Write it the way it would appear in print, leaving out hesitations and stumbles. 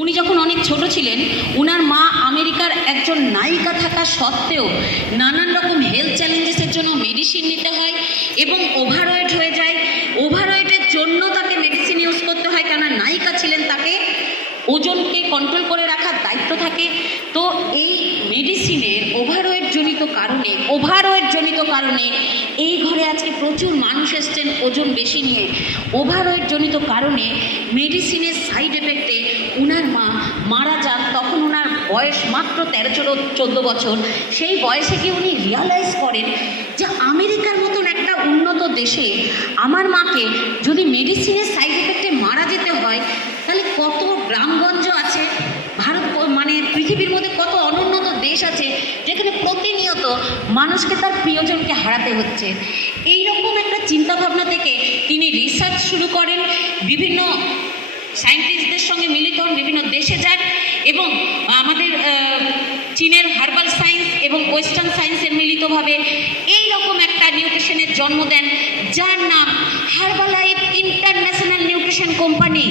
উনি যখন অনেক ছোট ছিলেন, উনার মা আমেরিকার একজন নায়িকা থাকা সত্ত্বেও নানান রকম হেলথ চ্যালেঞ্জেসের জন্য মেডিসিন নিতে হয় এবং ওভারওয়েট হয়ে যায়। ওভারওয়েটের জন্য তাকে মেডিসিন ইউজ করতে হয়, কেননা নায়িকা ছিলেন, তাকে ওজনকে কন্ট্রোল করে রাখার দায়িত্ব থাকে। তো এই মেডিসিনের ওভারওয়েট জনিত কারণে এই ঘরে আজকে প্রচুর মানুষ এসছেন ওজন বেশি নিয়ে। ওভারওয়েট জনিত কারণে মেডিসিনের সাইড এফেক্টে উনার মা মারা যান। তখন ওনার বয়স মাত্র 13-14 বছর। সেই বয়সে গিয়ে উনি রিয়ালাইজ করেন যে আমেরিকার মতন একটা উন্নত দেশে আমার মাকে যদি মেডিসিনের সাইড এফেক্টে মারা যেতে হয়, তাহলে কত গ্রামগঞ্জ আছে ভারত, মানে পৃথিবীর মধ্যে কত অনুন্নত দেশ আছে যেখানে প্রতিনিয়ত মানুষকে তার প্রিয়জনকে হারাতে হচ্ছে। এইরকম একটা চিন্তাভাবনা থেকে তিনি রিসার্চ শুরু করেন, বিভিন্ন সায়েন্টিস্টদের সঙ্গে মিলিত হন, বিভিন্ন দেশে যান এবং আমাদের চীনের হার্বাল সায়েন্স এবং ওয়েস্টার্ন সায়েন্সের মিলিতভাবে এই রকম একটা নিউট্রিশনের জন্ম দেন, যার নাম হার্বালাইফ ইন্টারন্যাশনাল নিউট্রিশন কোম্পানি।